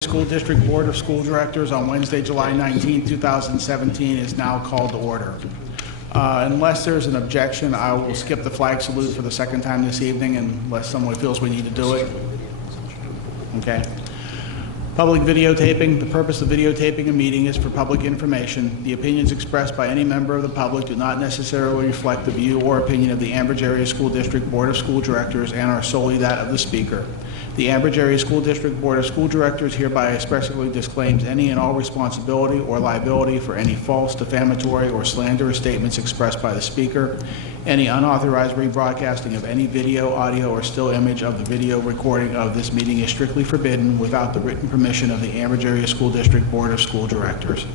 School District Board of School Directors on Wednesday, July 19, 2017 is now called to order. Unless there's an objection, I will skip the flag salute for the second time this evening unless someone feels we need to do it. Okay. Public videotaping. The purpose of videotaping a meeting is for public information. The opinions expressed by any member of the public do not necessarily reflect the view or opinion of the Ambridge Area School District Board of School Directors and are solely that of the speaker. The Ambridge Area School District Board of School Directors hereby expressly disclaims any and all responsibility or liability for any false, defamatory, or slanderous statements expressed by the speaker. Any unauthorized rebroadcasting of any video, audio, or still image of the video recording of this meeting is strictly forbidden without the written permission of the Ambridge Area School District Board of School Directors.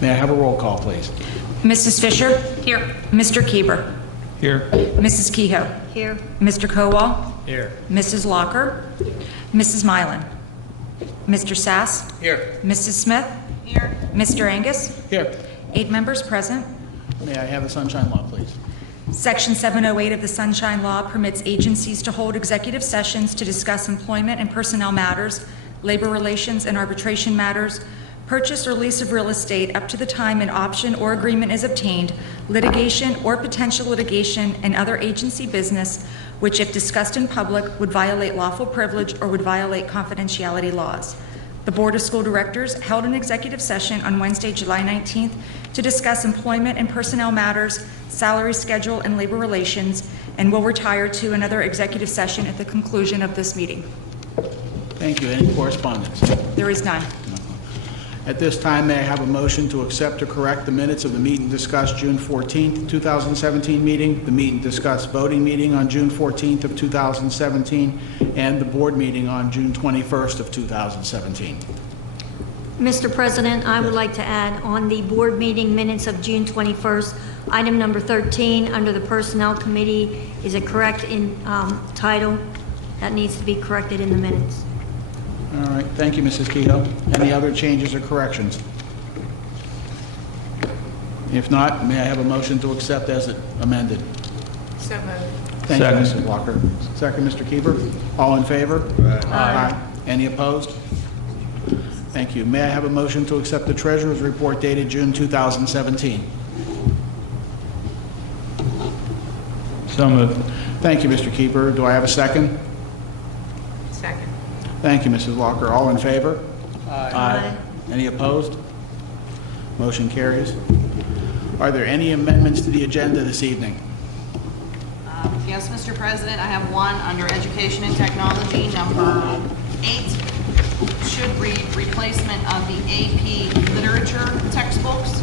May I have a roll call, please? Mrs. Fisher? Here. Mr. Kieber? Here. Mrs. Kehoe? Here. Mr. Kowal? Here. Mrs. Locker? Mrs. Milan? Mr. Sass? Here. Mrs. Smith? Here. Mr. Angus? Here. 8 members present. May I have the Sunshine Law, please? Section 708 of the Sunshine Law permits agencies to hold executive sessions to discuss employment and personnel matters, labor relations and arbitration matters, purchase or lease of real estate up to the time an option or agreement is obtained, litigation or potential litigation, and other agency business which, if discussed in public, would violate lawful privilege or would violate confidentiality laws. The Board of School Directors held an executive session on Wednesday, July 19th to discuss employment and personnel matters, salary schedule, and labor relations, and will retire to another executive session at the conclusion of this meeting. Thank you. Any correspondence? There is none. At this time, may I have a motion to accept or correct the minutes of the meet and discuss June 14th, 2017 meeting, the meet and discuss voting meeting on June 14th of 2017, and the board meeting on June 21st of 2017. Mr. President, I would like to add on the board meeting minutes of June 21st, item number 13 under the Personnel Committee, is it correct in title? That needs to be corrected in the minutes. All right. Thank you, Mrs. Kehoe. Any other changes or corrections? If not, may I have a motion to accept as amended? So moved. Thank Second. you, Mrs. Walker. Second, Mr. Keeper. All in favor? Aye. Any opposed? Thank you. May I have a motion to accept the Treasurer's report dated June 2017? So moved. Thank you, Mr. Keeper. Do I have a second? Second. Thank you, Mrs. Walker. All in favor? Aye. Any opposed? Motion carries. Are there any amendments to the agenda this evening? Yes, Mr. President, I have one under Education and Technology, number 8. Should read replacement of the AP Literature textbooks.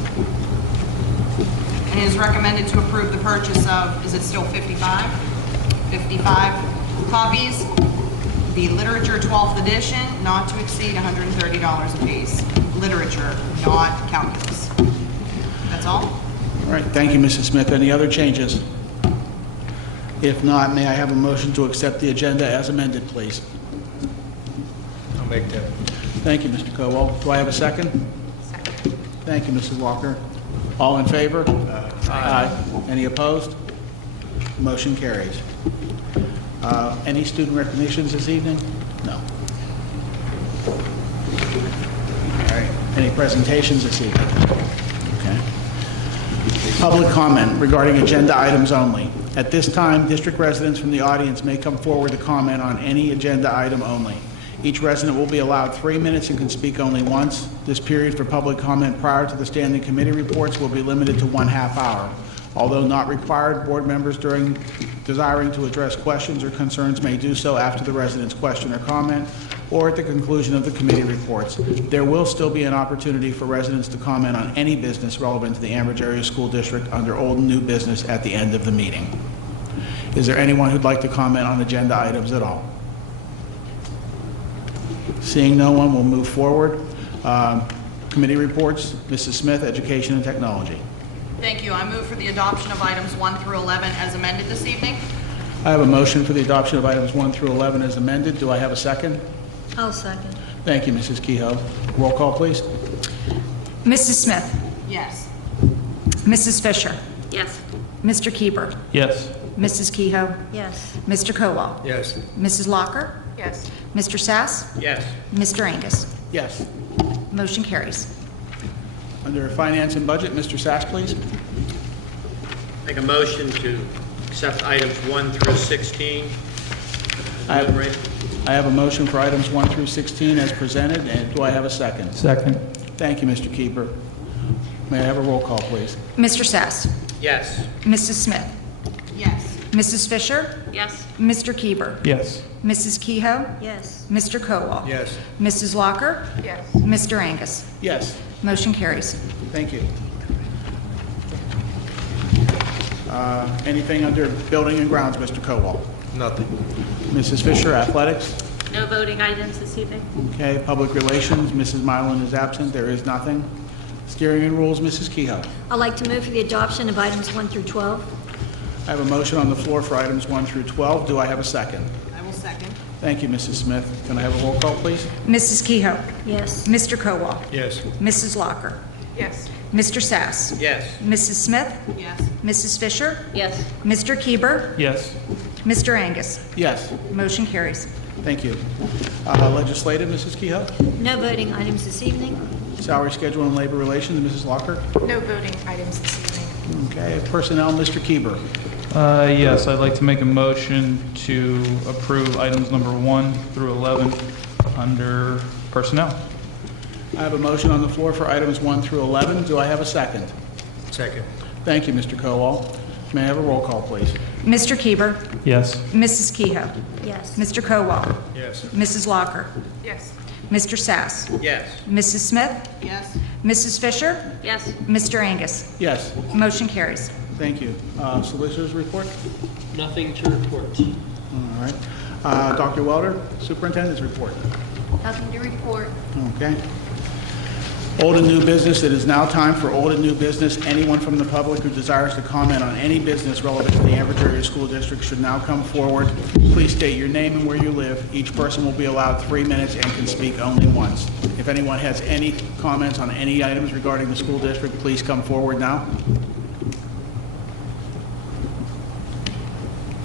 And it is recommended to approve the purchase of, is it still 55? 55 copies. The Literature 12th edition, not to exceed $130 a piece. Literature, not calculus. That's all. All right. Thank you, Mrs. Smith. Any other changes? If not, may I have a motion to accept the agenda as amended, please? I'll make that. Thank you, Mr. Kowal. Do I have a second? Second. Thank you, Mrs. Walker. All in favor? Aye. Any opposed? Motion carries. Any student recognitions this evening? No. All right. Any presentations this evening? Okay. Public comment regarding agenda items only. At this time, district residents from the audience may come forward to comment on any agenda item only. Each resident will be allowed 3 minutes and can speak only once. This period for public comment prior to the standing committee reports will be limited to 1/2 hour. Although not required, board members desiring to address questions or concerns may do so after the resident's question or comment or at the conclusion of the committee reports. There will still be an opportunity for residents to comment on any business relevant to the Ambridge Area School District under old and new business at the end of the meeting. Is there anyone who'd like to comment on agenda items at all? Seeing no one, we'll move forward. Committee reports. Mrs. Smith, Education and Technology. Thank you. I move for the adoption of items 1 through 11 as amended this evening. I have a motion for the adoption of items 1 through 11 as amended. Do I have a second? I'll second. Thank you, Mrs. Kehoe. Roll call, please. Mrs. Smith? Yes. Mrs. Fisher? Yes. Mr. Kieber? Yes. Mrs. Kehoe? Yes. Mr. Kowal? Yes. Mrs. Locker? Yes. Mr. Sass? Yes. Mr. Angus? Yes. Motion carries. Under Finance and Budget, Mr. Sass, please. Make a motion to accept items 1 through 16. I have- Enumerated. I have a motion for items 1 through 16 as presented, and do I have a second? Second. Thank you, Mr. Keeper. May I have a roll call, please? Mr. Sass. Yes. Mrs. Smith. Yes. Mrs. Fisher. Yes. Mr. Keeber. Yes. Mrs. Kehoe. Yes. Mr. Kowal. Yes. Mrs. Locker. Yes. Mr. Angus. Yes. Motion carries. Thank you. Anything under Building and Grounds, Mr. Kowal? Nothing. Mrs. Fisher, Athletics? No voting items this evening. Okay, Public Relations, Mrs. Mylan is absent, there is nothing. Steering and Rules, Mrs. Kehoe. I'd like to move for the adoption of items 1 through 12. I have a motion on the floor for items 1 through 12. Do I have a second? I will second. Thank you, Mrs. Smith. Can I have a roll call, please? Mrs. Kehoe. Yes. Mr. Kowal. Yes. Mrs. Locker. Yes. Mr. Sass. Yes. Mrs. Smith. Yes. Mrs. Fisher. Yes. Mr. Keeber. Yes. Mr. Angus. Yes, Motion carries. thank you. Legislative, Mrs. Kehoe. No voting items this evening. Salary Schedule and Labor Relations, Mrs. Locker. No voting items this evening. Okay, Personnel, Mr. Keeber. Yes, I'd like to make a motion to approve items number 1 through 11 under personnel. I have a motion on the floor for items 1 through 11. Do I have a second? Second. Thank you, Mr. Kowal. May I have a roll call, please? Mr. Keeber. Yes. Mrs. Kehoe. Yes. Mr. Kowal. Yes. Mrs. Locker. Yes. Mr. Sass. Yes. Mrs. Smith. Yes. Mrs. Fisher. Yes. Mr. Angus. Yes, Motion carries. thank you. Solicitors report? Nothing to report. All right. Dr. Welder, Superintendent's report. Nothing to report. Okay. Old and new business. It is now time for old and new business. Anyone from the public who desires to comment on any business relevant to the Amherst Area School District should now come forward. Please state your name and where you live. Each person will be allowed 3 minutes and can speak only once. If anyone has any comments on any items regarding the school district, please come forward now.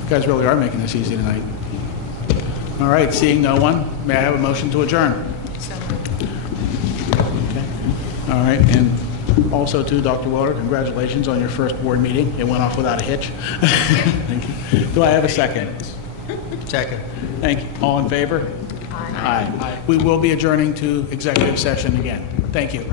You guys really are making this easy tonight. All right, seeing no one, may I have a motion to adjourn? Okay. All right, and also to Dr. Welder, congratulations on your first board meeting. It went off without a hitch. Thank you. Do I have a second? Second. Thank you. All in favor? Aye. We will be adjourning to executive session again. Thank you.